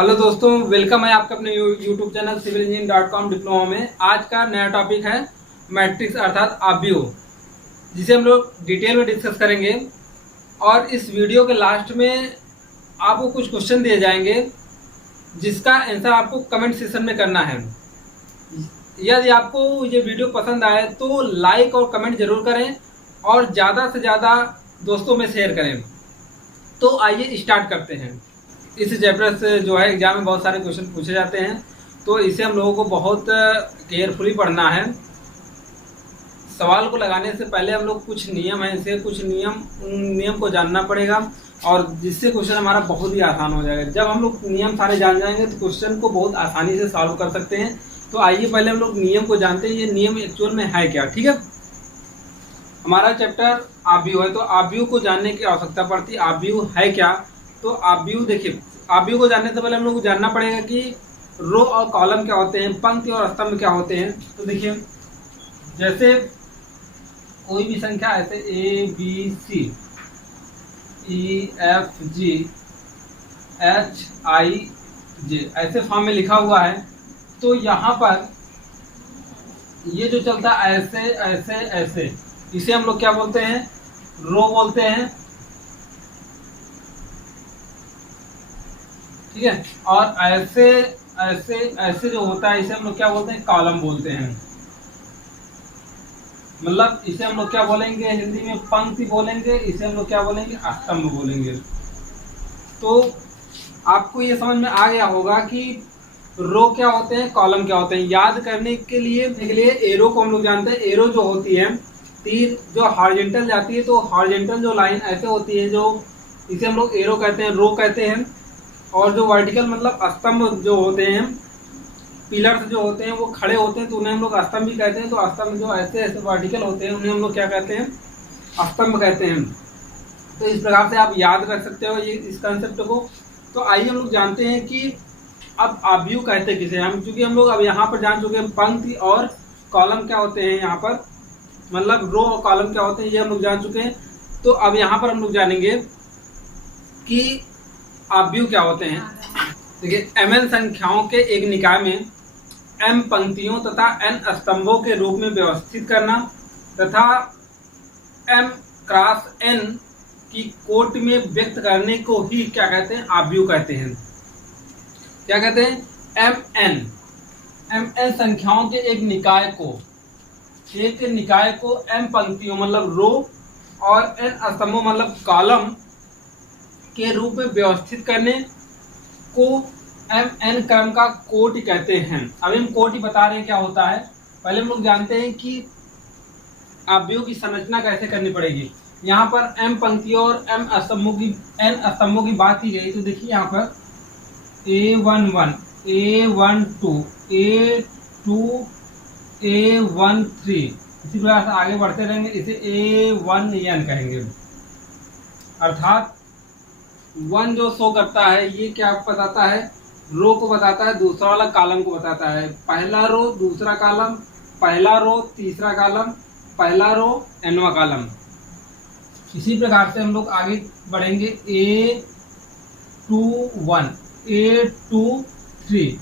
Hello दोस्तों, welcome है आपका अपने यूट्यूब चैनल civilengineering.com डिप्लोमा में। आज का नया टॉपिक है मैट्रिक्स अर्थात आव्यूह, जिसे हम लोग डिटेल में डिस्कस करेंगे। और इस वीडियो के लास्ट में आपको कुछ क्वेश्चन दिए जाएंगे जिसका आंसर आपको कमेंट सेक्शन में करना है। यदि आपको ये वीडियो पसंद आए तो लाइक और कमेंट जरूर करें और ज़्यादा से ज़्यादा दोस्तों में शेयर करें। तो आइए स्टार्ट करते हैं। इस चैप्टर से जो है एग्जाम में बहुत सारे क्वेश्चन पूछे जाते हैं, तो इसे हम लोगों को बहुत केयरफुली पढ़ना है। सवाल को लगाने से पहले हम लोग कुछ नियम हैं, इसे कुछ नियम को जानना पड़ेगा, और जिससे क्वेश्चन हमारा बहुत ही आसान हो जाएगा। जब हम लोग नियम सारे जान जाएंगे तो क्वेश्चन को बहुत आसानी से सॉल्व कर सकते हैं। तो आइए पहले हम लोग नियम को जानते हैं, ये नियम एक्चुअल में है क्या। ठीक है, हमारा चैप्टर आव्यूह है, तो आव्यूह को जानने की आवश्यकता पड़ती है। आव्यूह है क्या? तो आव्यूह देखिए, आव्यूह को जानने से पहले हम लोग को जानना पड़ेगा कि रो और कॉलम क्या होते हैं, पंक्ति और स्तंभ क्या होते हैं। तो देखिए, जैसे कोई भी संख्या ऐसे A B C E F G H I J ऐसे फॉर्म में लिखा हुआ है, तो यहाँ पर ये जो चलता है ऐसे ऐसे ऐसे, इसे हम लोग क्या बोलते हैं? रो बोलते हैं। ठीक है, और ऐसे ऐसे ऐसे जो होता है इसे हम लोग क्या बोलते हैं? कॉलम बोलते हैं। मतलब इसे हम लोग क्या बोलेंगे? हिंदी में पंक्ति बोलेंगे, इसे हम लोग क्या बोलेंगे? स्तंभ बोलेंगे। तो आपको ये समझ में आ गया होगा कि रो क्या होते हैं, कॉलम क्या होते हैं। याद करने के लिए एरो को हम लोग जानते हैं। एरो जो होती है, तीर जो हॉरिजॉन्टल जाती है, तो हॉरिजॉन्टल जो लाइन ऐसे होती है, जो इसे हम लोग एरो कहते हैं, रो कहते हैं। और जो वर्टिकल मतलब स्तंभ जो होते हैं, पिलर्स जो होते हैं वो खड़े होते हैं, तो उन्हें हम लोग स्तंभ भी कहते हैं। तो स्तंभ जो ऐसे ऐसे वर्टिकल होते हैं उन्हें हम लोग क्या कहते हैं? स्तंभ कहते हैं। तो इस प्रकार से आप याद रख सकते हो ये इस कंसेप्ट को। तो आइए हम लोग जानते हैं कि अब आव्यूह कहते किसे हम, क्योंकि हम लोग अब यहाँ पर जान चुके हैं पंक्ति और कॉलम क्या होते हैं। यहाँ पर मतलब रो और कॉलम क्या होते हैं ये हम लोग जान चुके हैं। तो अब यहाँ पर हम लोग जानेंगे कि आव्यूह क्या होते हैं। देखिए, mn संख्याओं के एक निकाय में m पंक्तियों तथा n स्तंभों के रूप में व्यवस्थित करना तथा m क्रॉस n की कोटि में व्यक्त करने को ही क्या कहते हैं? आव्यूह कहते हैं। क्या कहते हैं? mn संख्याओं के एक निकाय को m पंक्तियों मतलब रो और n स्तंभों मतलब कॉलम के रूप में व्यवस्थित करने को mn क्रम का कोटि कहते हैं। अभी हम कोटि बता रहे हैं क्या होता है। पहले हम लोग जानते हैं कि आव्यूह की संरचना कैसे करनी पड़ेगी। यहाँ पर m पंक्तियों और n स्तंभों की बात की गई। तो देखिए यहाँ पर A11, A12, A2, A13, इसी प्रकार से आगे बढ़ते रहेंगे, इसे A1n कहेंगे। अर्थात 1 जो शो करता है ये क्या बताता है? रो को बताता है, दूसरा वाला कॉलम को बताता है। पहला रो दूसरा कॉलम, पहला रो तीसरा कॉलम, पहला रो nवां कॉलम। इसी प्रकार से हम लोग आगे बढ़ेंगे। A21, A23,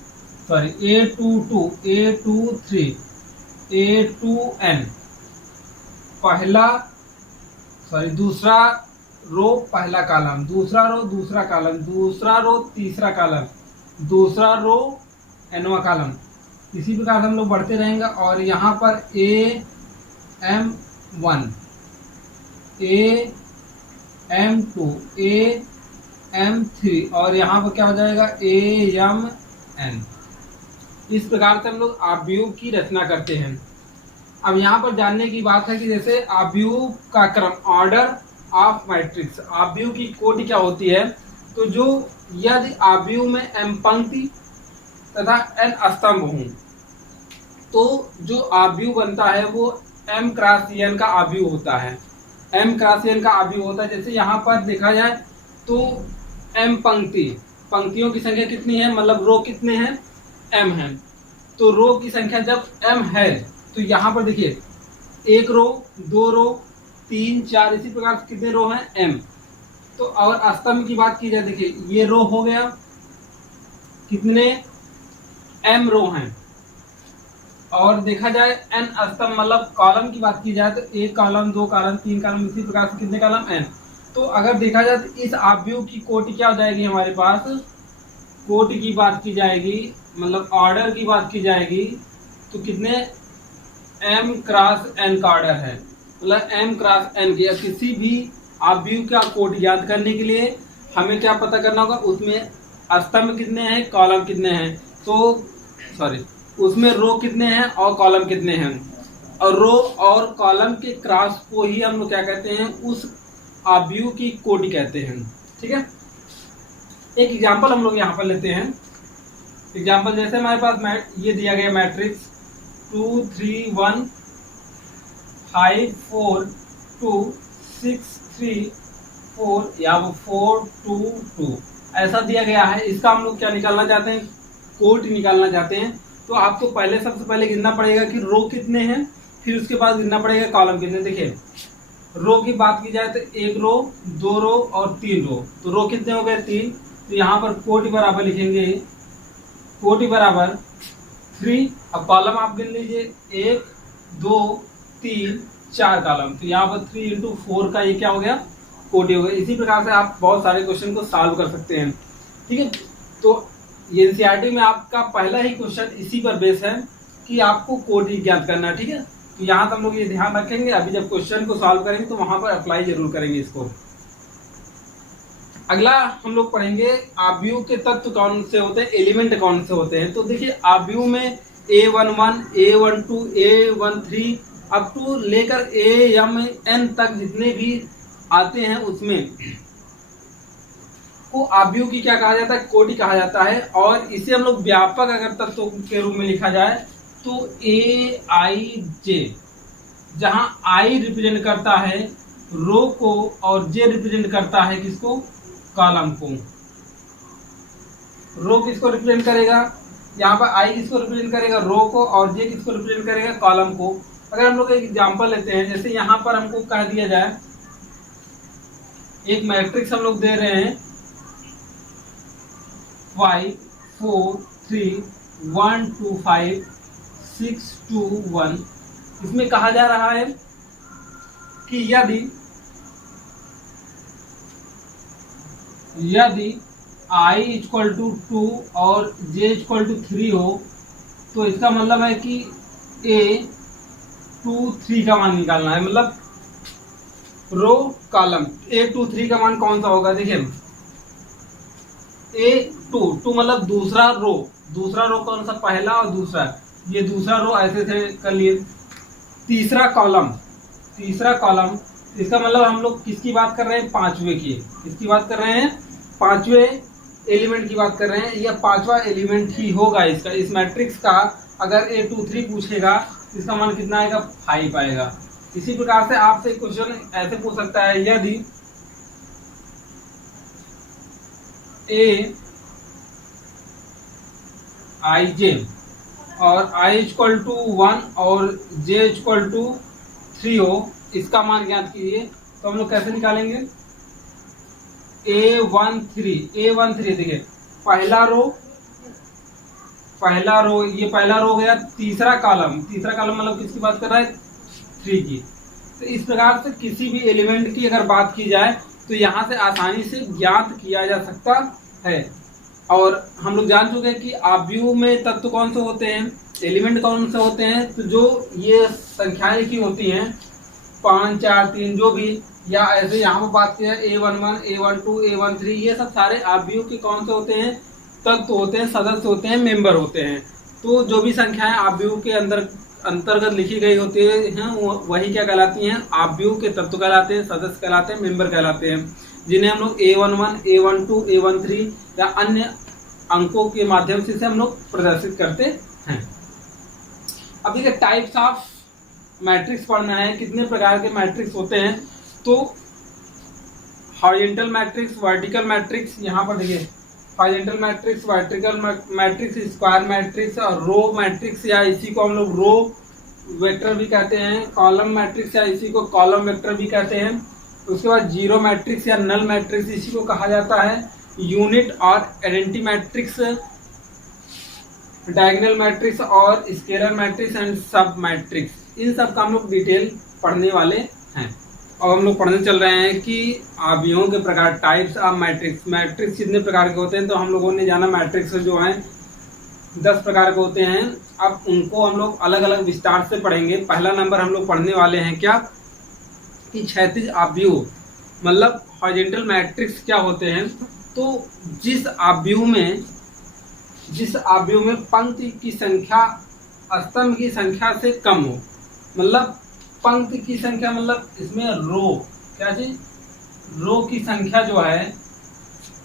A22, A23, A2n, दूसरा रो पहला कॉलम, दूसरा रो दूसरा कॉलम, दूसरा रो तीसरा कॉलम, दूसरा रो nवां कॉलम। इसी प्रकार हम लोग बढ़ते रहेंगे। और यहाँ पर AM1, AM2, AM3 और यहाँ पर क्या हो जाएगा? AMN। इस प्रकार से हम लोग आव्यूह की रचना करते हैं। अब यहाँ पर जानने की बात है कि जैसे आव्यूह का क्रम, ऑर्डर ऑफ मैट्रिक्स, आव्यूह की कोटि क्या होती है। तो जो यदि आव्यूह में m पंक्ति तथा n स्तंभ हों तो जो आव्यूह बनता है वो m क्रॉस n का आव्यूह होता है। m क्रॉस n का आव्यूह होता है। जैसे यहाँ पर देखा जाए तो m पंक्तियों की संख्या कितनी है, मतलब रो कितने हैं? m है। तो रो की संख्या जब m है तो यहाँ पर देखिए एक रो, दो रो, 3, 4, इसी प्रकार से कितने रो हैं? m। तो और स्तंभ की बात की जाए, देखिए ये रो हो गया, कितने m रो हैं, और देखा जाए n स्तंभ मतलब कॉलम की बात की जाए तो 1 कॉलम 2 कॉलम 3 कॉलम, इसी प्रकार से कितने कॉलम n। तो अगर देखा जाए तो इस आव्यूह की कोटि क्या हो जाएगी हमारे पास, कोटि की बात की जाएगी मतलब ऑर्डर की बात की जाएगी तो कितने m क्रॉस n का ऑर्डर है, मतलब m क्रॉस n की। किसी भी आव्यूह का कोटि याद करने के लिए हमें क्या पता करना होगा, उसमें स्तंभ कितने हैं, कॉलम कितने हैं, तो सॉरी उसमें रो कितने हैं और कॉलम कितने हैं, और रो और कॉलम के क्रॉस को ही हम लोग क्या कहते हैं, उस आव्यूह की कोटि कहते हैं। ठीक है, एक एग्जांपल हम लोग यहाँ पर लेते हैं। एग्जांपल जैसे हमारे पास ये दिया गया मैट्रिक्स 2 3 1 5 4 2 6 3 4 या 4 2 2 ऐसा दिया गया है। इसका हम लोग क्या निकालना चाहते हैं, कोटि निकालना चाहते हैं। तो आपको पहले सबसे पहले गिनना पड़ेगा कि रो कितने हैं, फिर उसके बाद गिनना पड़ेगा कॉलम कितने। देखिए रो की बात की जाए तो 1 रो 2 रो और 3 रो, तो रो कितने हो गए 3, तो यहाँ पर कोटि बराबर लिखेंगे, कोटि बराबर 3। अब कॉलम आप गिन लीजिए 1 2 3 4 कॉलम, तो यहाँ पर 3 इंटू 4 का ये क्या हो गया, कोटि हो गया। इसी प्रकार से आप बहुत सारे क्वेश्चन को सॉल्व कर सकते हैं। ठीक है, तो ये एनसीईआरटी में आपका पहला ही क्वेश्चन इसी पर बेस है कि आपको कोटि ज्ञात करना है। ठीक है, तो यहाँ तो हम लोग ये ध्यान रखेंगे, अभी जब क्वेश्चन को सॉल्व करेंगे तो वहां पर अप्लाई जरूर करेंगे इसको। अगला हम लोग पढ़ेंगे आव्यूह के तत्व कौन से होते हैं, एलिमेंट कौन से होते हैं। तो देखिए आव्यूह में A11 A12 A13 up to लेकर AMN तक जितने भी आते हैं उसमें को आव्यूह की क्या कहा जाता है, कोटि कहा जाता है। और इसे हम लोग व्यापक अगर तत्व के रूप में लिखा जाए तो AIJ, जहां I रिप्रेजेंट करता है रो को और J रिप्रेजेंट करता है किसको, कॉलम को। रो किसको रिप्रेजेंट करेगा, यहाँ पर I किसको रिप्रेजेंट करेगा, रो को, और J किसको रिप्रेजेंट करेगा, कॉलम को। अगर हम लोग एक एग्जांपल लेते हैं, जैसे यहाँ पर हमको कह दिया जाए एक मैट्रिक्स हम लोग दे रहे हैं 5 4 3 1 2 5 6 2 1। इसमें कहा जा रहा है कि यदि I इक्वल टू 2 और J इक्वल टू 3 हो तो इसका मतलब है कि A 2 3 का मान निकालना है, मतलब रो कॉलम A 2 3 का मान कौन सा होगा। देखिए A2 मतलब दूसरा रो कौन सा, पहला और दूसरा, ये दूसरा रो ऐसे से कर लिए। तीसरा कॉलम इसका मतलब हम लोग किसकी बात कर रहे हैं, पांचवें की, किसकी बात कर रहे हैं, पांचवें एलिमेंट की बात कर रहे हैं। यह पांचवा एलिमेंट ही होगा इसका, इस मैट्रिक्स का। अगर A23 पूछेगा तो इसका मान कितना आएगा, 5 आएगा। इसी प्रकार से आपसे क्वेश्चन ऐसे पूछ सकता है, यदि AIJ और I इक्वल टू 1 और J इक्वल टू 3 हो, इसका मान ज्ञात कीजिए। तो हम लोग कैसे निकालेंगे, A13 देखिए पहला रो ये पहला रो गया, तीसरा कॉलम मतलब किसकी बात कर रहा है, 3 की। तो इस प्रकार से किसी भी एलिमेंट की अगर बात की जाए तो यहाँ से आसानी से ज्ञात किया जा सकता है। और हम लोग जान चुके हैं कि आव्यूह में तत्व कौन से होते हैं, एलिमेंट कौन से होते हैं। तो जो ये संख्याएं की होती हैं 5 4 3 जो भी, या ऐसे यहाँ पर बात की है A11 A12 A13, ये सब सारे आव्यूह के कौन से होते हैं, तत्व होते हैं, सदस्य होते हैं, मेंबर होते हैं। तो जो भी संख्याएं आव्यूह के अंतर्गत लिखी गई होती हैं वही क्या कहलाती हैं, आव्यूह के तत्व कहलाते हैं, सदस्य कहलाते हैं, मेंबर कहलाते हैं, जिन्हें हम लोग A11 A12 A13 या अन्य अंकों के माध्यम से हम लोग प्रदर्शित करते हैं। अब देखिए टाइप्स ऑफ मैट्रिक्स पढ़ना है, कितने प्रकार के मैट्रिक्स होते हैं। तो हॉरिजॉन्टल मैट्रिक्स, वर्टिकल मैट्रिक्स, यहाँ पर देखिए horizontal matrix, vertical matrix, square matrix और रो मैट्रिक्स, या इसी को हम लोग रो वेक्टर भी कहते हैं, कॉलम मैट्रिक्स या इसी को कॉलम वेक्टर भी कहते हैं। उसके बाद जीरो मैट्रिक्स या नल मैट्रिक्स, इसी को कहा जाता है यूनिट और आइडेंटिटी मैट्रिक्स, डायगोनल मैट्रिक्स और स्केलर मैट्रिक्स एंड सब मैट्रिक्स, इन सब का हम लोग डिटेल पढ़ने वाले हैं। अब हम लोग पढ़ने चल रहे हैं कि अवयवों के प्रकार, टाइप्स ऑफ मैट्रिक्स। मैट्रिक्स कितने प्रकार के होते हैं, तो हम लोगों ने जाना मैट्रिक्स जो हैं 10 प्रकार के होते हैं। अब उनको हम लोग अलग अलग विस्तार से पढ़ेंगे। पहला नंबर हम लोग पढ़ने वाले हैं क्या, कि क्षैतिज अवयव मतलब हॉरिजॉन्टल मैट्रिक्स क्या होते हैं। तो जिस अवयव में पंक्ति की संख्या स्तंभ की संख्या से कम हो, मतलब पंक्ति की संख्या मतलब इसमें रो, क्या चीज, रो की संख्या जो है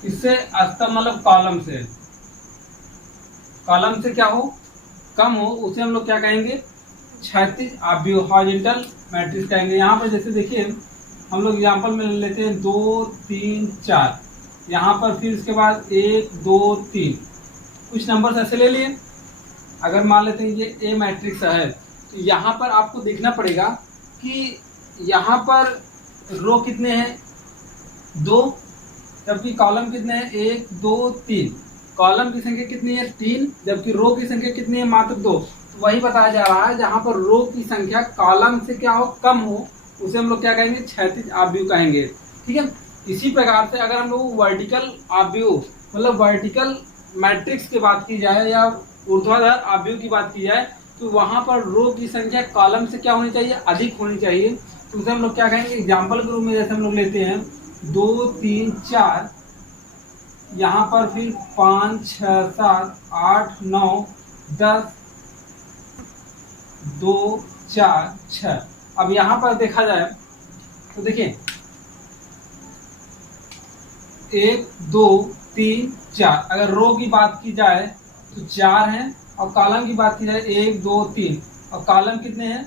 इससे स्तंभ मतलब कॉलम से क्या हो, कम हो, उसे हम लोग क्या कहेंगे, क्षैतिज अवयव हॉरिजॉन्टल मैट्रिक्स कहेंगे। यहाँ पर जैसे देखिए हम लोग एग्जांपल में लेते हैं 2 3 4, यहाँ पर फिर उसके बाद 1 2 3, कुछ नंबर ऐसे ले लिए। अगर मान लेते हैं ये ए मैट्रिक्स है, तो यहाँ पर आपको देखना पड़ेगा कि यहाँ पर रो कितने हैं, 2, जबकि कॉलम कितने हैं, 1 2 3। कॉलम की संख्या कितनी है, 3, जबकि रो की संख्या कितनी है, मात्र 2। तो वही बताया जा रहा है, जहाँ पर रो की संख्या कॉलम से क्या हो, कम हो, उसे हम लोग क्या कहेंगे, क्षैतिज अवयव कहेंगे। ठीक है। इसी प्रकार से अगर हम लोग वर्टिकल अवयव मतलब वर्टिकल मैट्रिक्स की बात की जाए या ऊर्ध्वाधर अवयव की बात की जाए, तो वहां पर रो की संख्या कॉलम से क्या होनी चाहिए, अधिक होनी चाहिए। तो उसे हम लोग क्या कहेंगे, एग्जाम्पल के रूप में जैसे हम लोग लेते हैं 2 3 4, यहाँ पर फिर 5 6 7 8 9 10 2 4 6। अब यहाँ पर देखा जाए तो देखिए 1 2 3 4, अगर रो की बात की जाए तो 4 है, और कॉलम की बात की जाए 1 2 3, और कॉलम कितने हैं,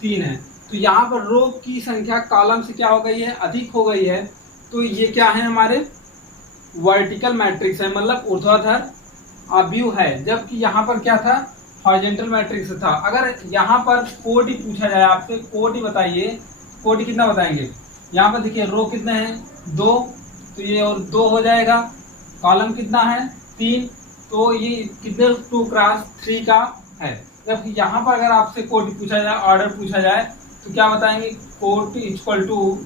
3 है। तो यहाँ पर रो की संख्या कॉलम से क्या हो गई है, अधिक हो गई है। तो ये क्या है, हमारे वर्टिकल मैट्रिक्स है, मतलब ऊर्ध्वाधर अवयव है। जबकि यहाँ पर क्या था, हॉरिजॉन्टल मैट्रिक्स था। अगर यहाँ पर कोटि पूछा जाए आपसे, कोटि बताइए, कोटि कितना बताएंगे। यहाँ पर देखिए रो कितने हैं, 2, तो ये और 2 हो जाएगा। कॉलम कितना है, 3, तो ये कितने 2 क्रॉस 3 का है। जबकि यहाँ पर अगर आपसे कोटि पूछा जाए, ऑर्डर पूछा जाए, तो क्या बताएंगे, कोटि इक्वल टू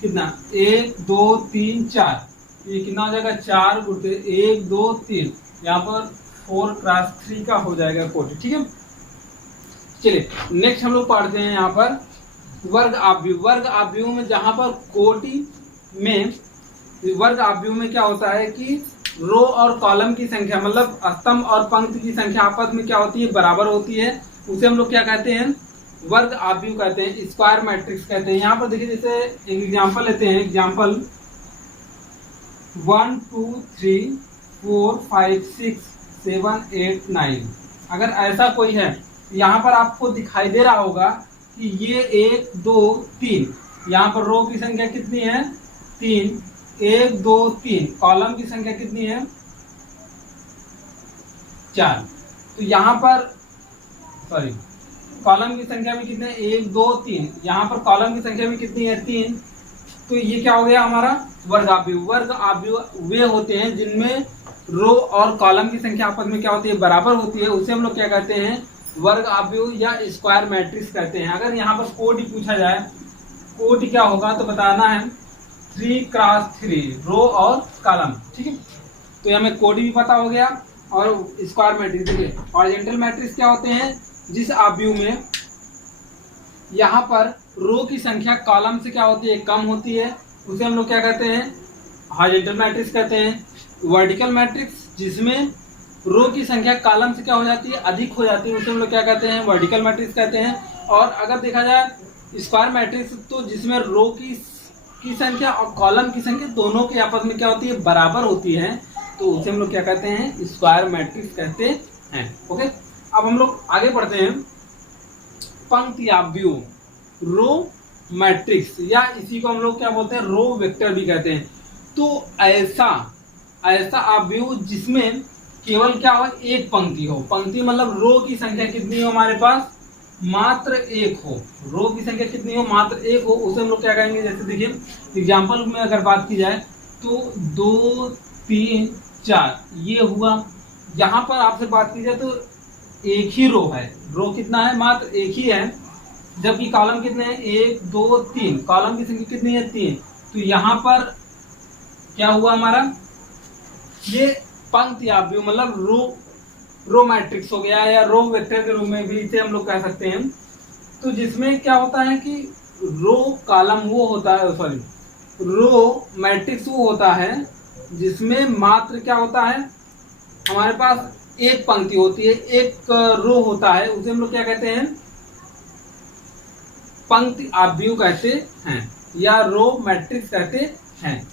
कितना, 1 2 3 4, ये कितना हो जाएगा, 4 गुणित 1 2 3, यहाँ पर 4 क्रॉस 3 का हो जाएगा कोटि। ठीक है। चलिए नेक्स्ट हम लोग पढ़ते हैं यहाँ पर वर्ग अवयव। वर्ग अवयव में जहाँ पर कोटि में, वर्ग अवयव में क्या होता है कि रो और कॉलम की संख्या मतलब स्तंभ और पंक्ति की संख्या आपस में क्या होती है, बराबर होती है। उसे हम लोग क्या कहते हैं, वर्ग अवयव कहते हैं, स्क्वायर मैट्रिक्स कहते हैं। यहाँ पर देखिए जैसे एक एग्जांपल लेते हैं, एग्जांपल 1 2 3 4 5 6 7 8 9। अगर ऐसा कोई है, यहाँ पर आपको दिखाई दे रहा होगा कि ये 1 2 3, यहाँ पर रो की संख्या कितनी है, 3, 1 2 3, कॉलम की संख्या कितनी है, 4। तो यहाँ पर सॉरी, कॉलम की संख्या भी कितने, 1 2 3, यहाँ पर कॉलम की संख्या भी कितनी है, 3। तो ये क्या हो गया हमारा वर्ग अवयव। वर्ग अवयव वे होते हैं जिनमें रो और कॉलम की संख्या आपस में क्या होती है, बराबर होती है। उसे हम लोग क्या कहते हैं, वर्ग अवयव या स्क्वायर मैट्रिक्स कहते हैं। अगर यहाँ पर कोटि पूछा जाए, कोटि क्या होगा, तो बताना है 3 क्रॉस 3, रो और कॉलम। ठीक है। तो हमें कोटि भी पता हो गया और स्क्वायर मैट्रिक्स। देखिए हॉरिजॉन्टल मैट्रिक्स क्या होते हैं, जिस अवयव में यहाँ पर रो की संख्या कॉलम से क्या होती है, कम होती है, उसे हम लोग क्या कहते हैं, हॉरिजॉन्टल मैट्रिक्स कहते हैं। वर्टिकल मैट्रिक्स जिसमें रो की संख्या कॉलम से क्या हो जाती है, अधिक हो जाती है, उसे हम लोग क्या कहते हैं, वर्टिकल मैट्रिक्स कहते हैं। और अगर देखा जाए स्क्वायर मैट्रिक्स, तो जिसमें रो की संख्या और कॉलम की संख्या दोनों के आपस में क्या होती है, बराबर होती है, तो उसे हम लोग क्या कहते हैं, स्क्वायर मैट्रिक्स कहते हैं। ओके। अब हम लोग आगे बढ़ते हैं, पंक्ति अवयव, रो मैट्रिक्स, या इसी को हम लोग क्या बोलते हैं, रो वेक्टर भी कहते हैं। तो ऐसा अवयव जिसमें केवल क्या हो, एक पंक्ति हो। पंक्ति मतलब रो की संख्या कितनी हो हमारे पास, मात्र 1 हो। रो की संख्या कितनी हो, मात्र 1 हो, उसे हम लोग क्या कहेंगे। जैसे देखिए एग्जाम्पल में अगर बात की जाए तो 2 3 4 ये हुआ, यहाँ पर आपसे बात की जाए तो एक ही रो है, रो कितना है, मात्र एक ही है, जबकि कॉलम कितने हैं, 1 2 3, कॉलम की संख्या कितनी है, 3। तो यहाँ पर क्या हुआ हमारा, ये पंक्ति आव्यूह मतलब रो मैट्रिक्स हो गया, या रो वेक्टर के रूप में भी इसे हम लोग कह सकते हैं। तो जिसमें क्या होता है कि रो कॉलम वो होता है, सॉरी, रो मैट्रिक्स वो होता है जिसमें मात्र क्या होता है, हमारे पास एक पंक्ति होती है, एक रो होता है, उसे हम लोग क्या कहते हैं, पंक्ति आव्यूह कहते हैं या रो मैट्रिक्स कहते हैं।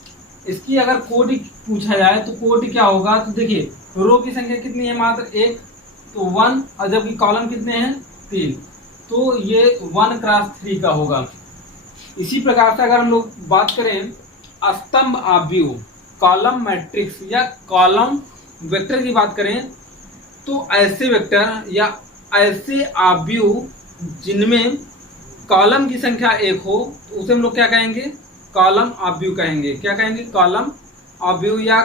इसकी अगर कोटि पूछा जाए तो कोटि क्या होगा, तो देखिए रो की संख्या कितनी है, मात्र 1, तो 1, और जबकि कॉलम कितने हैं, 3, तो ये 1 क्रॉस 3 का होगा। इसी प्रकार से अगर हम लोग बात करें स्तंभ आव्यूह, कॉलम मैट्रिक्स या कॉलम वेक्टर की बात करें, तो ऐसे वेक्टर या ऐसे आव्यूह जिनमें कॉलम की संख्या 1 हो, तो उसे हम लोग क्या कहेंगे, कॉलम आव्यूह कहेंगे। क्या कहेंगे, कॉलम आव्यूह या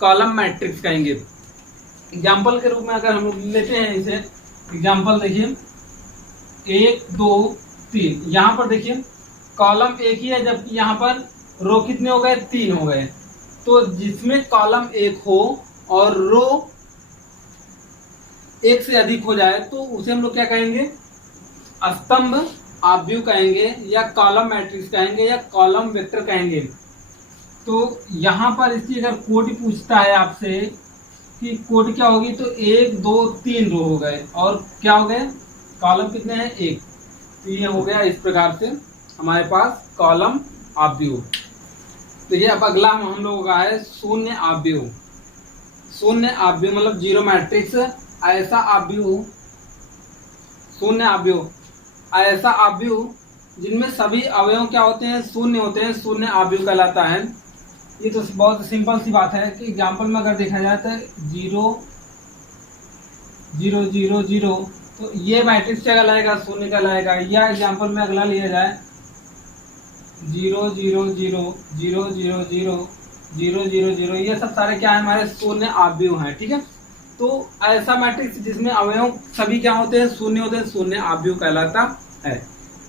कॉलम मैट्रिक्स कहेंगे। एग्जाम्पल के रूप में अगर हम लोग लेते हैं इसे, एग्जाम्पल देखिए 1 2 3, यहाँ पर देखिए कॉलम एक ही है, जबकि यहाँ पर रो कितने हो गए, 3 हो गए। तो जिसमें कॉलम 1 हो और रो 1 से अधिक हो जाए, तो उसे हम लोग क्या कहेंगे, स्तंभ आव्यूह कहेंगे या कॉलम मैट्रिक्स कहेंगे या कॉलम वेक्टर कहेंगे। तो यहाँ पर इसकी अगर कोटि पूछता है आपसे कि कोटि क्या होगी, तो 1 2 3 रो हो गए और क्या हो गए, कॉलम कितने हैं, 1। तो ये हो गया इस प्रकार से हमारे पास कॉलम आव्यूह। तो ये अब अगला हम लोगों का है शून्य आव्यूह। शून्य आव्यूह मतलब जीरो मैट्रिक्स, ऐसा आव्यूह, शून्य आव्यूह ऐसा आव्यूह जिनमें सभी अवयव क्या होते हैं, शून्य होते हैं, शून्य आव्यूह कहलाता है। ये तो बहुत सिंपल सी बात है कि एग्जाम्पल में अगर देखा जाए तो 0 0 0 0, तो ये मैट्रिक्स क्या कहलाएगा, शून्य कहलाएगा। या एग्जाम्पल में अगला लिया जाए 0 0 0 0 0 0 0 0 0, ये सब सारे क्या है, हमारे शून्य आव्यूह हैं। ठीक है, तो ऐसा मैट्रिक्स जिसमें अवयव सभी क्या होते हैं, शून्य होते हैं, शून्य आव्यूह कहलाता है।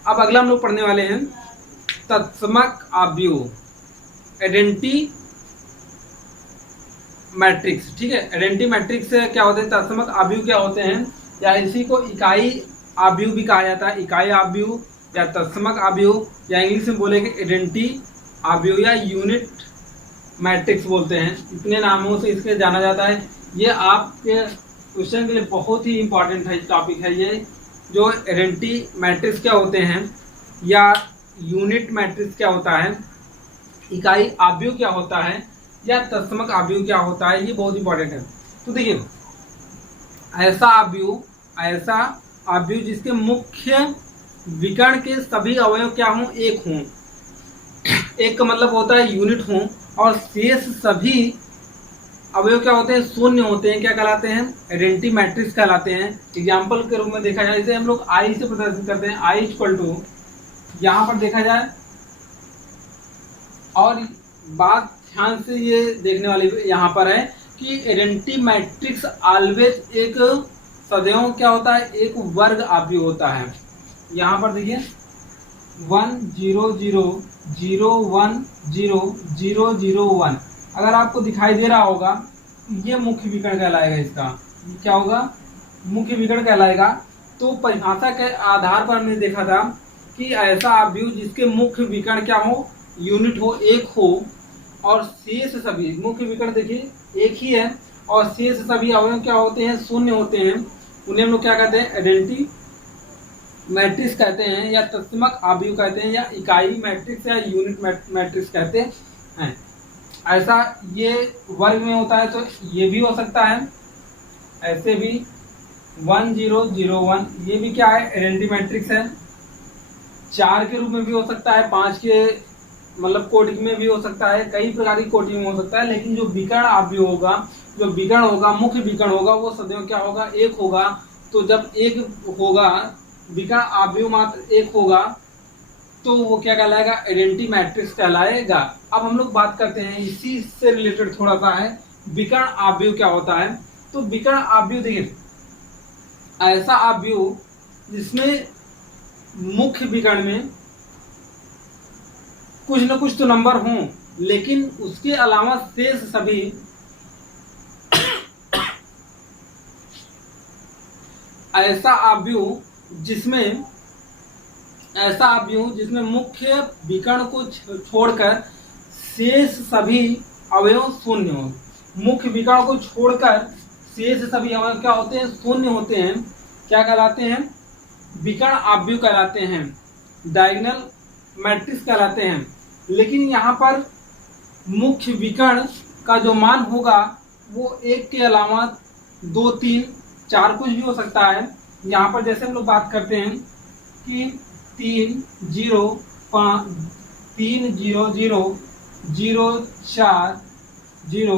अब अगला हम लोग पढ़ने वाले हैं तत्समक आव्यूह, आइडेंटिटी मैट्रिक्स। ठीक है, आइडेंटिटी मैट्रिक्स क्या होते हैं, तत्समक आव्यूह क्या होते हैं, या इसी को इकाई आव्यूह भी कहा जाता है, इकाई आव्यूह या तत्समक आव्यूह, या इंग्लिश में बोलेंगे आइडेंटिटी आव्यूह या यूनिट मैट्रिक्स बोलते हैं। इतने नामों से इसके जाना जाता है। ये आपके क्वेश्चन के लिए बहुत ही इंपॉर्टेंट है टॉपिक है। ये जो आइडेंटिटी मैट्रिक्स क्या होते हैं या यूनिट मैट्रिक्स क्या होता है, इकाई आव्यूह क्या होता है या तत्समक आव्यूह क्या होता है, ये बहुत इंपॉर्टेंट है। तो देखिए ऐसा आव्यूह जिसके मुख्य विकर्ण के सभी अवयव क्या हों, एक हों। एक का मतलब होता है यूनिट हों और शेष सभी अवयव क्या होते हैं, शून्य होते हैं, क्या कहलाते हैं, आइडेंटिटी मैट्रिक्स कहलाते हैं। एग्जाम्पल के रूप में देखा जाए, इसे हम लोग आई से प्रदर्शित करते हैं, आई इक्वल टू, यहाँ पर देखा जाए, और बात ध्यान से ये देखने वाली यहाँ पर है कि आइडेंटिटी मैट्रिक्स ऑलवेज एक सदैव क्या होता है, एक वर्ग आव्यूह होता है। यहाँ पर देखिए 1 0 0 0 1 0 0 0 1, अगर आपको दिखाई दे रहा होगा ये मुख्य विकर्ण कहलाएगा, इसका क्या होगा, मुख्य विकर्ण कहलाएगा। तो परिभाषा के आधार पर हमने देखा था कि ऐसा आव्यूह जिसके मुख्य विकर्ण क्या हो, यूनिट हो, एक हो, और शेष सभी, मुख्य विकर्ण देखिए एक ही है और शेष सभी अवयव क्या होते हैं, शून्य होते हैं, उन्हें हम लोग क्या कहते हैं, आइडेंटिटी मैट्रिक्स कहते हैं या तत्समक आव्यूह कहते हैं या इकाई मैट्रिक्स या यूनिट मैट्रिक्स कहते हैं। ऐसा ये वर्ग में होता है, तो ये भी हो सकता है, ऐसे भी 1 0 0 1, ये भी क्या है, आइडेंटिटी मैट्रिक्स है। 4 के रूप में भी हो सकता है, 5 के मतलब कोटि में भी हो सकता है, कई प्रकार की कोटि में हो सकता है। लेकिन जो विकर्ण आव्यूह होगा, जो विकर्ण होगा, मुख्य विकर्ण होगा, वो सदैव क्या होगा, एक होगा। तो जब एक होगा, विकर्ण आव्यूह मात्र एक होगा, तो वो क्या कहलाएगा, आइडेंटिटी मैट्रिक्स कहलाएगा। अब हम लोग बात करते हैं इसी से रिलेटेड थोड़ा सा है, विकर्ण आव्यूह क्या होता है। तो विकर्ण आव्यूह देखिए, ऐसा आव्यूह जिसमें मुख्य विकर्ण में कुछ न कुछ तो नंबर हों, लेकिन उसके अलावा शेष सभी ऐसा आव्यूह जिसमें मुख्य विकर्ण को छोड़कर शेष सभी अवयव शून्य हो। मुख्य विकर्ण को छोड़कर शेष सभी अवयव क्या होते हैं? शून्य होते हैं। क्या कहलाते हैं? विकर्ण आव्यूह कहलाते हैं, डायगोनल मैट्रिक्स कहलाते हैं। लेकिन यहाँ पर मुख्य विकर्ण का जो मान होगा वो एक के अलावा 2, 3, 4 कुछ भी हो सकता है। यहाँ पर जैसे हम लोग बात करते हैं कि 3, 0, 5, 3, 0, 0, 0, 4, 0,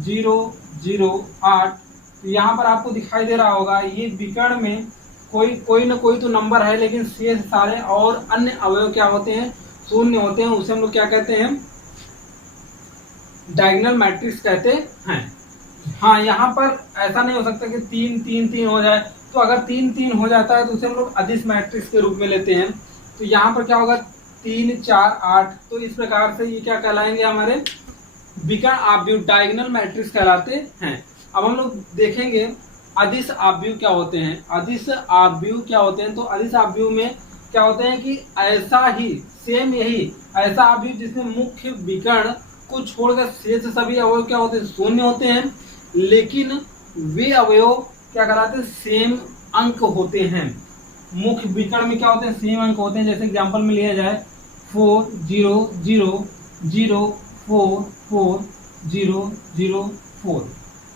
0, 0, 8। तो यहाँ पर आपको दिखाई दे रहा होगा ये विकर्ण में कोई न कोई तो नंबर है, लेकिन शेष सारे और अन्य अवयव क्या होते हैं? शून्य होते हैं। उसे हम लोग क्या कहते हैं? डायगोनल मैट्रिक्स कहते हैं। हाँ, यहाँ पर ऐसा नहीं हो सकता कि 3, 3, 3 हो जाए। तो अगर 3, 3 हो जाता है तो उसे हम लोग अदिश मैट्रिक्स के रूप में लेते हैं। तो यहाँ पर क्या होगा? 3, 4, 8। तो इस प्रकार से ये क्या कहलाएंगे? हमारे विकर्ण आव्यूह डायगोनल मैट्रिक्स कहलाते हैं। अब हम लोग देखेंगे अदिश आव्यूह क्या होते हैं। अदिश आव्यूह क्या होते हैं? तो अदिश आव्यूह में क्या होते हैं कि ऐसा ही सेम यही ऐसा आव्यूह जिसमें मुख्य विकर्ण को छोड़कर शेष सभी अवयव क्या होते हैं? शून्य होते हैं, लेकिन वे अवयव क्या कहलाते हैं? सेम अंक होते हैं। मुख्य विकर्ण में क्या होते हैं? सेम अंक होते हैं। जैसे एग्जांपल में लिया जाए 4, 0, 0, 0, 4, 4, 0, 0, 4।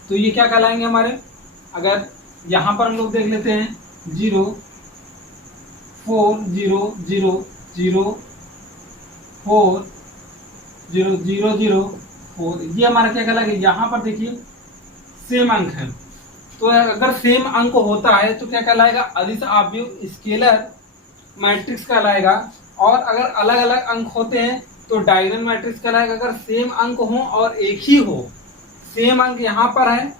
तो ये क्या कहलाएंगे हमारे? अगर यहाँ पर हम लोग देख लेते हैं 0, 4, 0, 0, 0, 4, 0, 0, 0, 4। ये हमारा क्या कहलाएगा? यहाँ पर देखिए सेम अंक है। तो अगर सेम अंक होता है तो क्या कहलाएगा? अदिश आव्यूह स्केलर मैट्रिक्स कहलाएगा। और अगर अलग अलग अंक होते हैं तो डायगोनल मैट्रिक्स कहलाएगा। अगर सेम अंक हो और एक ही हो, सेम अंक यहाँ पर है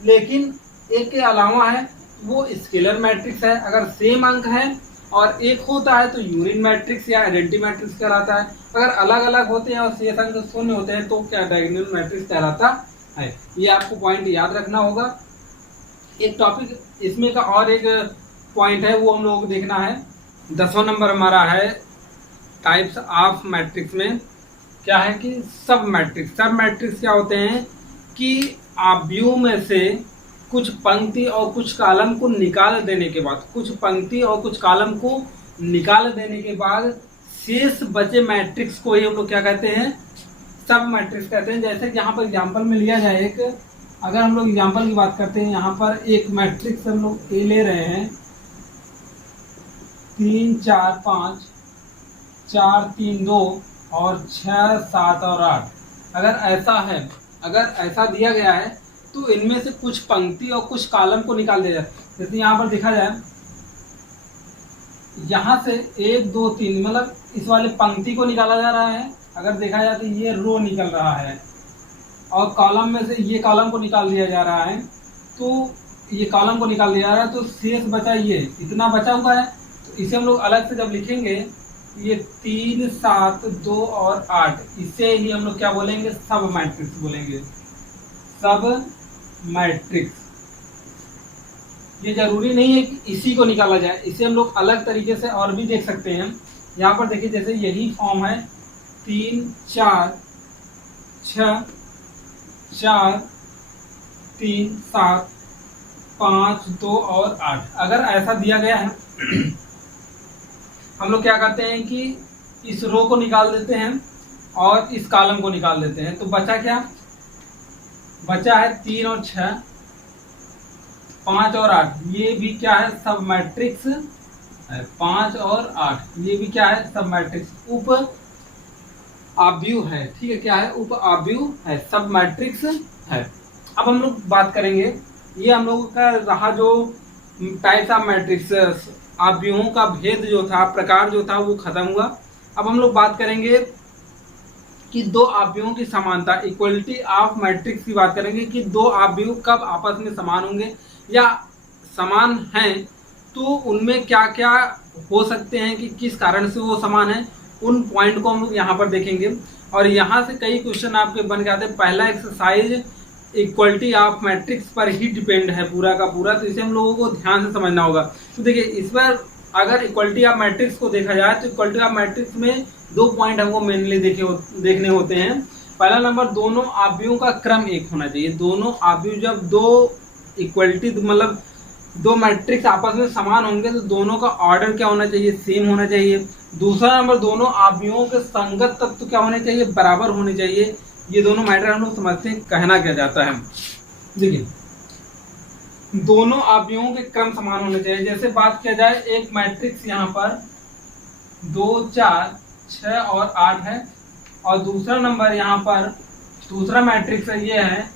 लेकिन एक के अलावा है, वो स्केलर मैट्रिक्स है। अगर सेम अंक है और एक होता है तो यूनिट मैट्रिक्स या आइडेंटिटी मैट्रिक्स कहलाता है। अगर अलग अलग होते हैं और शेष अंक शून्य होते हैं तो क्या डायगोनल मैट्रिक्स कहलाता है। ये आपको पॉइंट याद रखना होगा। एक टॉपिक इसमें का और एक पॉइंट है वो हम लोगों को देखना है। 10वां नंबर हमारा है टाइप्स ऑफ मैट्रिक्स में क्या है कि सब मैट्रिक्स। सब मैट्रिक्स क्या होते हैं कि आव्यूह में से कुछ पंक्ति और कुछ कॉलम को निकाल देने के बाद, कुछ पंक्ति और कुछ कॉलम को निकाल देने के बाद शेष बचे मैट्रिक्स को ही हम लोग क्या कहते हैं? सब मैट्रिक्स कहते हैं। जैसे कि यहाँ पर एग्जाम्पल में लिया जाए एक, अगर हम लोग एग्जाम्पल की बात करते हैं, यहाँ पर एक मैट्रिक्स हम लोग ए ले रहे हैं 3, 4, 5, 4, 3, 2 और 6, 7 और 8। अगर ऐसा है, अगर ऐसा दिया गया है तो इनमें से कुछ पंक्ति और कुछ कॉलम को निकाल दिया जाए। जैसे यहाँ पर देखा जाए, यहाँ से 1, 2, 3 मतलब इस वाले पंक्ति को निकाला जा रहा है। अगर देखा जाए तो ये रो निकल रहा है और कॉलम में से ये कॉलम को निकाल दिया जा रहा है। तो ये कॉलम को निकाल दिया जा रहा है तो शेष बचा ये इतना बचा हुआ है। तो इसे हम लोग अलग से जब लिखेंगे, ये 3, 7, 2 और 8, इसे ही हम लोग क्या बोलेंगे? सब मैट्रिक्स बोलेंगे। सब मैट्रिक्स। ये जरूरी नहीं है कि इसी को निकाला जाए, इसे हम लोग अलग तरीके से और भी देख सकते हैं। यहाँ पर देखिए जैसे यही फॉर्म है 3, 4, 6, 4, 3, 7, 5, 2 और 8। अगर ऐसा दिया गया है हम लोग क्या करते हैं कि इस रो को निकाल देते हैं और इस कॉलम को निकाल देते हैं। तो बचा क्या? बचा है 3 और 6, 5 और 8। ये भी क्या है? सब मैट्रिक्स है। 5 और 8 ये भी क्या है? सब मैट्रिक्स, उप आव्यूह है। ठीक है, क्या है? उप आव्यूह है, सब मैट्रिक्स है। अब हम लोग बात करेंगे, ये हम लोगों का रहा जो टाइप्स ऑफ मैट्रिक्स, आव्यूहों का भेद जो था, प्रकार जो था वो खत्म हुआ। अब हम लोग बात करेंगे कि दो अवयवों की समानता, इक्वलिटी ऑफ मैट्रिक्स की बात करेंगे कि दो अवयव कब आपस में समान होंगे या समान हैं, तो उनमें क्या क्या हो सकते हैं कि किस कारण से वो समान है, उन पॉइंट को हम लोग यहाँ पर देखेंगे। और यहाँ से कई क्वेश्चन आपके बन के आते हैं। पहला एक्सरसाइज इक्वलिटी ऑफ मैट्रिक्स पर ही डिपेंड है पूरा का पूरा, तो इसे हम लोगों को ध्यान से समझना होगा। तो देखिए, इस पर अगर इक्वलिटी ऑफ मैट्रिक्स को देखा जाए तो इक्वलिटी ऑफ मैट्रिक्स में दो पॉइंट हमको मेनली देखने होते हैं। पहला नंबर, दोनों अवयवों का क्रम एक होना चाहिए। दोनों अवयव जब दो इक्वलिटी मतलब दो मैट्रिक्स आपस में समान होंगे तो दोनों का ऑर्डर क्या होना चाहिए, सेम होना चाहिए। दूसरा नंबर, दोनों अवयवों के संगत तत्व क्या होने चाहिए, बराबर होने चाहिए। ये दोनों मैटर हम लोग समझते हैं कहना क्या जाता है। देखिए, दोनों अवयवों के क्रम समान होने चाहिए। जैसे बात किया जाए, एक मैट्रिक्स यहाँ पर 2 4 6 और 8 है, और दूसरा नंबर यहाँ पर दूसरा मैट्रिक्स है, ये है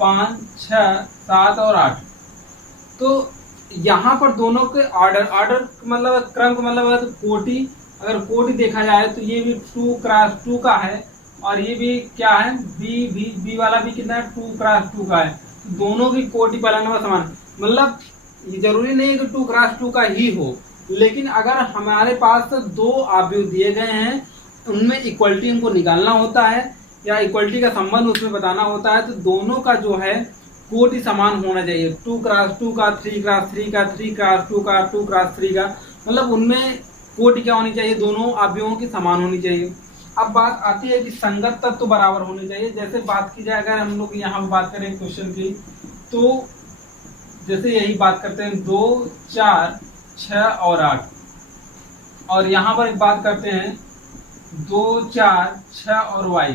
5 6 7 और 8। तो यहाँ पर दोनों के ऑर्डर मतलब क्रम का मतलब कोटि, अगर कोटि देखा जाए तो ये भी 2 क्रॉस 2 का है, और ये भी क्या है, बी वाला भी कितना है, 2 क्रॉस 2 का है। तो दोनों की कोटि पहला नंबर समान, मतलब ये जरूरी नहीं है कि 2 क्रॉस 2 का ही हो, लेकिन अगर हमारे पास दो अवयव दिए गए हैं, उनमें इक्वलिटी हमको निकालना होता है या इक्वलिटी का संबंध उसमें बताना होता है, तो दोनों का जो है कोटि समान होना चाहिए। 2 क्रॉस 2 का, 3 क्रॉस 3 का, 3 क्रॉस 2 का, 2 क्रॉस 3 का, मतलब उनमें कोटि क्या होनी चाहिए, दोनों अवयवों की समान होनी चाहिए। अब बात आती है कि संगत तत्व तो बराबर होने चाहिए। जैसे बात की जाए, अगर हम लोग यहाँ बात करें क्वेश्चन की, तो जैसे यही बात करते हैं 2 4 6 और 8, और यहाँ पर एक बात करते हैं 2 4 6 और y।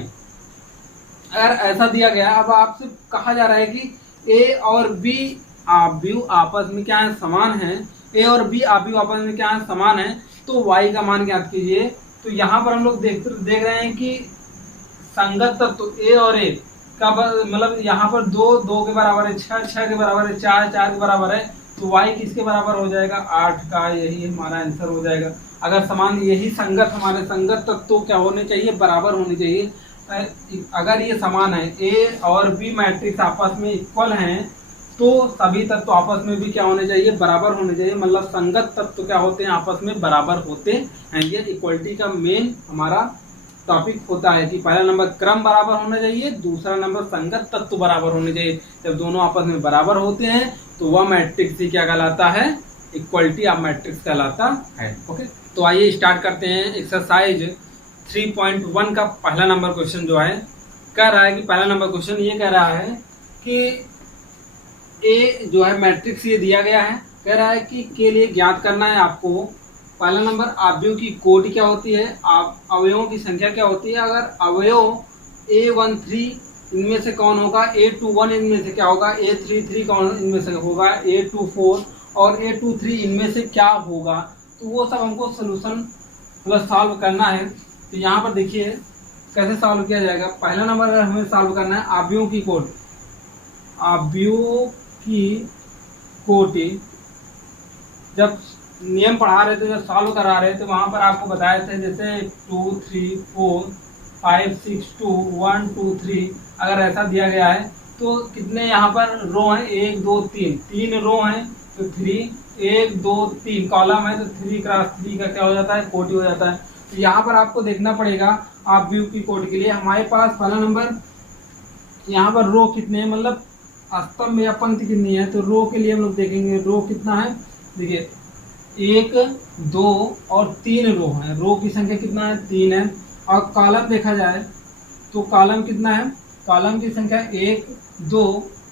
अगर ऐसा दिया गया, अब आपसे कहा जा रहा है कि a और b अवयव आपस में क्या है, समान है। a और b अवयव आपस में क्या है, समान है, तो y का मान ज्ञात कीजिए। तो यहाँ पर हम लोग देख रहे हैं कि संगत तत्व a और a का मतलब यहाँ पर 2 2 के बराबर है, 6 6 के बराबर है, 4 4 के बराबर है, तो y किसके बराबर हो जाएगा, 8 का। यही हमारा आंसर हो जाएगा। अगर समान, यही संगत, हमारे संगत तत्व क्या होने चाहिए, बराबर होने चाहिए। अगर ये समान है, a और b मैट्रिक्स आपस में इक्वल हैं, तो सभी तत्व आपस में भी क्या होने चाहिए, बराबर होने चाहिए। मतलब संगत तत्व क्या होते हैं, आपस में बराबर होते हैं। ये इक्वलिटी का मेन हमारा टॉपिक होता है कि पहला नंबर क्रम बराबर होना चाहिए, दूसरा नंबर संगत तत्व बराबर होने चाहिए। जब दोनों आपस में बराबर होते हैं तो वह मैट्रिक्स ही क्या कहलाता है, इक्वलिटी ऑफ मैट्रिक्स कहलाता है। ओके, तो आइए स्टार्ट करते हैं। एक्सरसाइज 3.1 का पहला नंबर क्वेश्चन जो है, कह रहा है कि पहला नंबर क्वेश्चन ये कह रहा है कि ए जो है मैट्रिक्स ये दिया गया है, कह रहा है कि के लिए ज्ञात करना है आपको पहला नंबर अवयव की कोटि क्या होती है, अवयवों की संख्या क्या होती है। अगर अवयव A13 इनमें से कौन होगा, A21 इनमें से क्या होगा, A33 कौन इनमें से होगा, A24 और A23 इनमें से क्या होगा, तो वो सब हमको सोल्यूशन मतलब सॉल्व करना है। तो यहाँ पर देखिए कैसे सॉल्व किया जाएगा। पहला नंबर अगर हमें सॉल्व करना है अवयवों की कोटि, अवयवों की कोटि जब नियम पढ़ा रहे थे, जब सॉल्व करा रहे थे, वहां पर आपको बताए थे जैसे 2 3 4 5 6 2 1 2 3, अगर ऐसा दिया गया है तो कितने यहाँ पर रो हैं, 1 2 3, 3 रो हैं तो 3 1 2 3 कॉलम है, तो 3 क्रॉस 3 का क्या हो जाता है, कोटि हो जाता है। तो यहाँ पर आपको देखना पड़ेगा अवयव की कोटि के लिए हमारे पास पहला नंबर यहाँ पर रो कितने हैं, मतलब स्तंभ या पंक्ति कितनी है, तो रो के लिए हम लोग देखेंगे रो कितना है। देखिए 1 2 और 3 रो है, रो की संख्या कितना है, 3 है। और कॉलम देखा जाए तो कॉलम कितना है, कॉलम की संख्या 1 2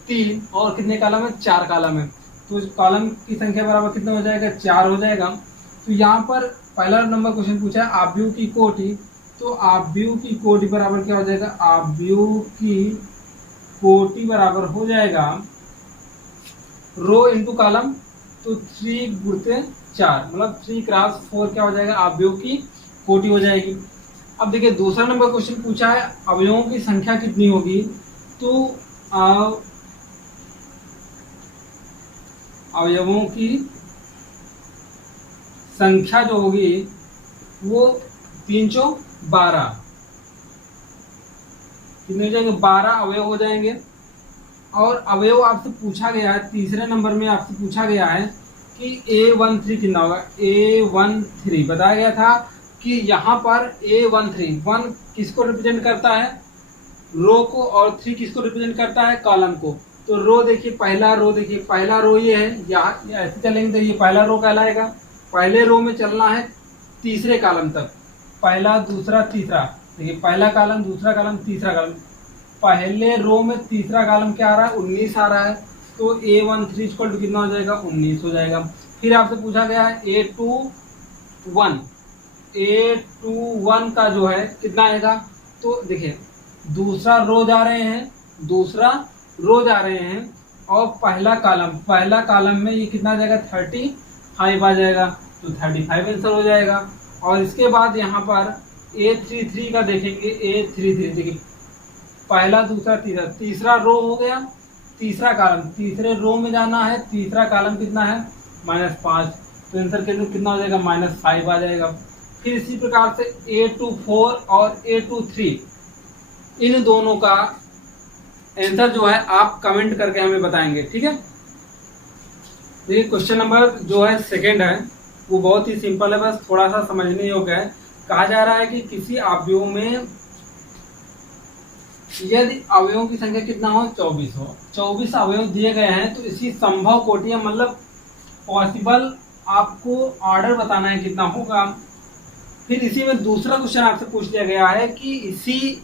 3 और कितने कॉलम है, 4 कॉलम है। तो इस कॉलम की संख्या बराबर कितना हो जाएगा, 4 हो जाएगा। तो यहाँ पर पहला नंबर क्वेश्चन पूछा है अवयव की कोटि, तो अवयव की कोटि बराबर क्या हो जाएगा, अवयव की कोटि बराबर हो जाएगा रो इंटू कॉलम, तो 3 गुणित 4 मतलब 3 क्रॉस 4 क्या हो जाएगा, अवयव की कोटि हो जाएगी। अब देखिए दूसरा नंबर क्वेश्चन पूछा है अवयवों की संख्या कितनी होगी, तो अवयवों की संख्या जो होगी वो 3 चौक 12, कितने हो जाएंगे, 12 अवयव हो जाएंगे। और अवयव आपसे पूछा गया है, तीसरे नंबर में आपसे पूछा गया है कि A13 कितना होगा। A13 बताया गया था कि यहाँ पर A13 1 किसको रिप्रेजेंट करता है, रो को, और 3 किसको रिप्रेजेंट करता है, कॉलम को। तो रो देखिए, पहला रो देखिए, पहला रो ये है, यहाँ ऐसे चलेंगे तो ये पहला रो कहलाएगा। पहले रो में चलना है तीसरे कॉलम तक, पहला दूसरा तीसरा, देखिए पहला कॉलम दूसरा कॉलम तीसरा कॉलम। पहले रो में तीसरा कॉलम क्या आ रहा है, 19 आ रहा है। तो A13 इक्वल टू कितना हो जाएगा, 19 हो जाएगा। फिर आपसे पूछा गया है A21 का जो है कितना आएगा। तो देखिए दूसरा रो जा रहे हैं और पहला कॉलम में ये कितना आ जाएगा, 35 आ जाएगा। तो 35 आंसर हो जाएगा। और इसके बाद यहाँ पर A33 का देखेंगे, A33 देखिए पहला दूसरा तीसरा, तीसरा रो हो गया, तीसरा कॉलम, तीसरे रो में जाना है, तीसरा कॉलम कितना है, -5। तो आंसर कितना हो जाएगा, -5 आ जाएगा। फिर इसी प्रकार से A24 और A23 इन दोनों का आंसर जो है आप कमेंट करके हमें बताएंगे, ठीक है। देखिए क्वेश्चन नंबर जो है सेकंड है वो बहुत ही सिंपल है, बस थोड़ा सा समझने योग्य है। कहा जा रहा है कि किसी अवयव में यदि अवयवों की संख्या कितना हो, 24 हो, 24 अवयव दिए गए हैं, तो इसी संभव कोटियां मतलब पॉसिबल आपको ऑर्डर बताना है कितना होगा। फिर इसी में दूसरा क्वेश्चन आपसे पूछ लिया गया है कि इसी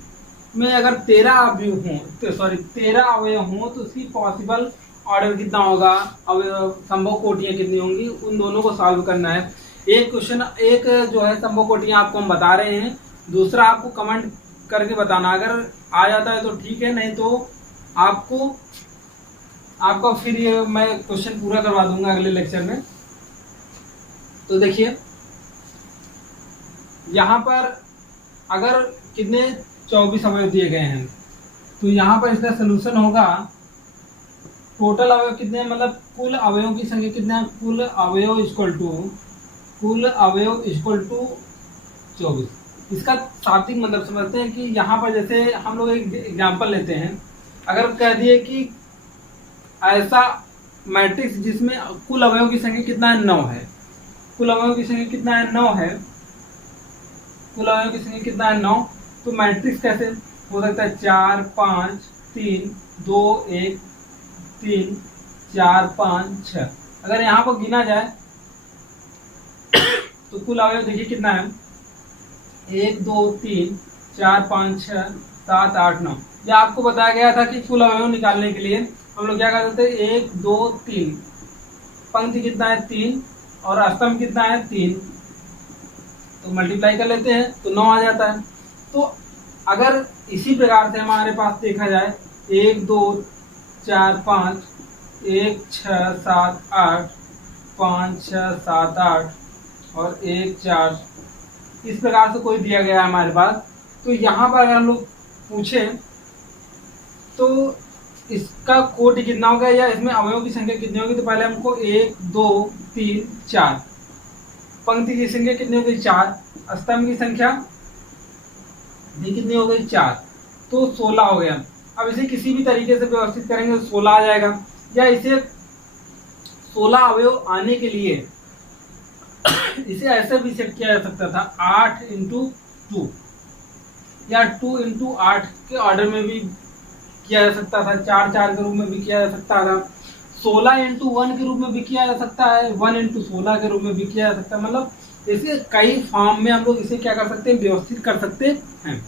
में अगर 13 अवयव हों, तो 13 अवयव हों तो इसकी पॉसिबल ऑर्डर कितना होगा, अवयव संभव कोटियां कितनी होंगी, उन दोनों को सॉल्व करना है। एक क्वेश्चन, एक जो है संभव कोटियां आपको हम बता रहे हैं, दूसरा आपको कमेंट करके बताना। अगर आ जाता है तो ठीक है, नहीं तो आपको फिर ये मैं क्वेश्चन पूरा करवा दूंगा अगले लेक्चर में। तो देखिए यहाँ पर अगर कितने 24 अवयव दिए गए हैं, तो यहाँ पर इसका सोल्यूशन होगा, टोटल अवयव कितने, मतलब कुल अवयवों की संख्या कितना है, कुल अवयव इक्वल टू 24। इसका शाब्दिक मतलब समझते हैं कि यहाँ पर जैसे हम लोग एक एग्जाम्पल लेते हैं, अगर कह दिए कि ऐसा मैट्रिक्स जिसमें कुल अवयवों की संख्या कितना है, 9 है, कुल अवयवों की संख्या कितना है, 9 है, कुल अवयवों की संख्या कितना है, 9। तो मैट्रिक्स कैसे हो सकता है, 4 5 3 2 1 3 4 5 6। अगर यहाँ पर गिना जाए तो कुल अवयव देखिए कितना है, 1 2 3 4 5 6 7 8 9। यह आपको बताया गया था कि कुल अवयव निकालने के लिए हम लोग क्या करते थे, 1 2 3, पंक्ति कितना है 3 और स्तंभ कितना है 3, तो मल्टीप्लाई कर लेते हैं तो 9 आ जाता है। तो अगर इसी प्रकार से हमारे पास देखा जाए 1 2 4 5 1 6 7 8 5 6 7 8 और 1 4, इस प्रकार से कोई दिया गया है हमारे पास, तो यहाँ पर अगर हम लोग पूछें तो इसका कोटि कितना होगा या इसमें अवयवों की संख्या कितनी होगी। तो पहले हमको 1 2 3 4, पंक्ति की संख्या कितनी हो गई, 4, स्तंभ की संख्या भी कितनी हो गई, 4, तो 16 हो गया। अब इसे किसी भी तरीके से व्यवस्थित करेंगे तो 16 आ जाएगा, या इसे 16 अवयव आने के लिए इसे ऐसे भी सेट किया जा सकता था, 8 इंटू 2 या 2 इंटू 8 के ऑर्डर में भी किया जा सकता था, 4 4 के रूप में भी किया जा सकता था, 16 इंटू 1 के रूप में भी किया जा सकता है, 1 इंटू 16 के रूप में भी किया जा सकता है। मतलब इसे कई फॉर्म में हम लोग इसे क्या कर सकते हैं, व्यवस्थित कर सकते हैं।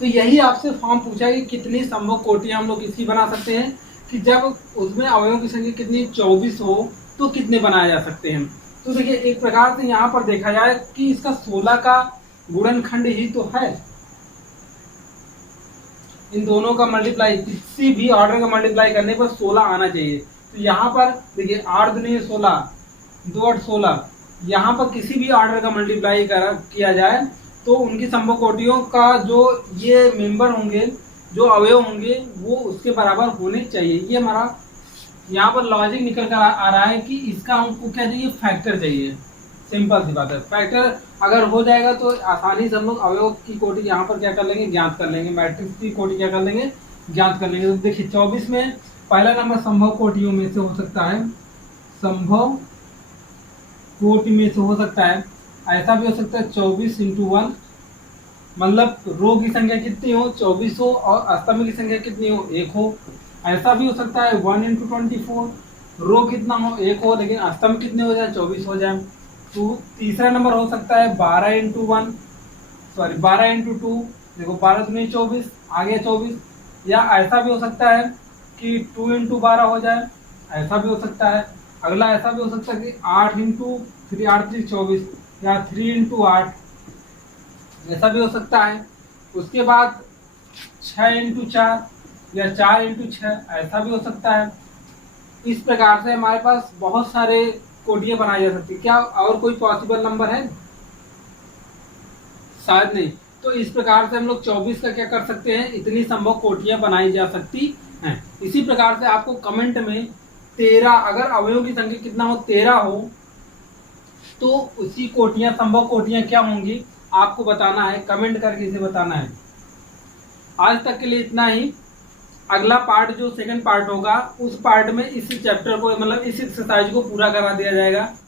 तो यही आपसे फॉर्म पूछा है कि कितनी संभव कोटियां हम लोग इसकी बना सकते हैं, कि जब उसमें अवयवों की संख्या कितनी 24 हो तो कितने बनाए जा सकते हैं। तो देखिए एक प्रकार से यहाँ पर देखा जाए कि इसका 16 का गुणनखंड ही तो है, इन दोनों का मल्टीप्लाई, किसी भी ऑर्डर का मल्टीप्लाई करने पर 16 आना चाहिए। तो यहाँ पर देखिए 8 दूनी 16, 2 8 16, यहाँ पर किसी भी ऑर्डर का मल्टीप्लाई किया जाए तो उनकी संभव कोटियों का जो ये मेंबर होंगे, जो अवयव होंगे, वो उसके बराबर होने चाहिए। ये हमारा यहाँ पर लॉजिक निकल कर आ रहा है कि इसका हमको क्या चाहिए, फैक्टर चाहिए। सिंपल सी बात है। फैक्टर अगर हो जाएगा तो आसानी से हम लोग अवयव की कोटि यहाँ पर क्या कर लेंगे, ज्ञात कर लेंगे, मैट्रिक्स की कोटि क्या कर लेंगे, ज्ञात कर लेंगे। तो देखिए 24 में पहला नंबर संभव कोटियों में से हो सकता है, संभव कोटि में से हो सकता है। ऐसा भी हो सकता है 24 इंटू 1, मतलब रो की संख्या कितनी हो, 24 हो, और अस्तंभ की संख्या कितनी हो, 1 हो। ऐसा भी हो सकता है 1 इंटू 24, रो कितना हो, 1 हो, लेकिन अस्तंभ कितने हो जाए, 24 हो जाए। तो तीसरा नंबर हो सकता है 12 इंटू 1, सॉरी 12 इंटू 2, देखो 12 दूनी 24, आगे 24। या ऐसा भी हो सकता है कि 2 इंटू 12 हो जाए, ऐसा भी हो सकता है। अगला ऐसा भी हो सकता है कि 8 इंटू 3, 8 3 24, या 3 इंटू 8, ऐसा भी हो सकता है। उसके बाद 6 इंटू 4 या 4 इंटू 6, ऐसा भी हो सकता है। इस प्रकार से हमारे पास बहुत सारे कोटियां बनाई जा सकती है। क्या और कोई पॉसिबल नंबर है? शायद नहीं। तो इस प्रकार से हम लोग 24 का क्या कर सकते हैं, इतनी संभव कोटियां बनाई जा सकती हैं। इसी प्रकार से आपको कमेंट में 13, अगर अवयवों की संख्या कितना हो, 13 हो, तो उसकी कोटियां, संभव कोटियां क्या होंगी आपको बताना है, कमेंट करके इसे बताना है। आज तक के लिए इतना ही। अगला पार्ट जो सेकंड पार्ट होगा, उस पार्ट में इस चैप्टर को, मतलब इस एक्सरसाइज को पूरा करा दिया जाएगा।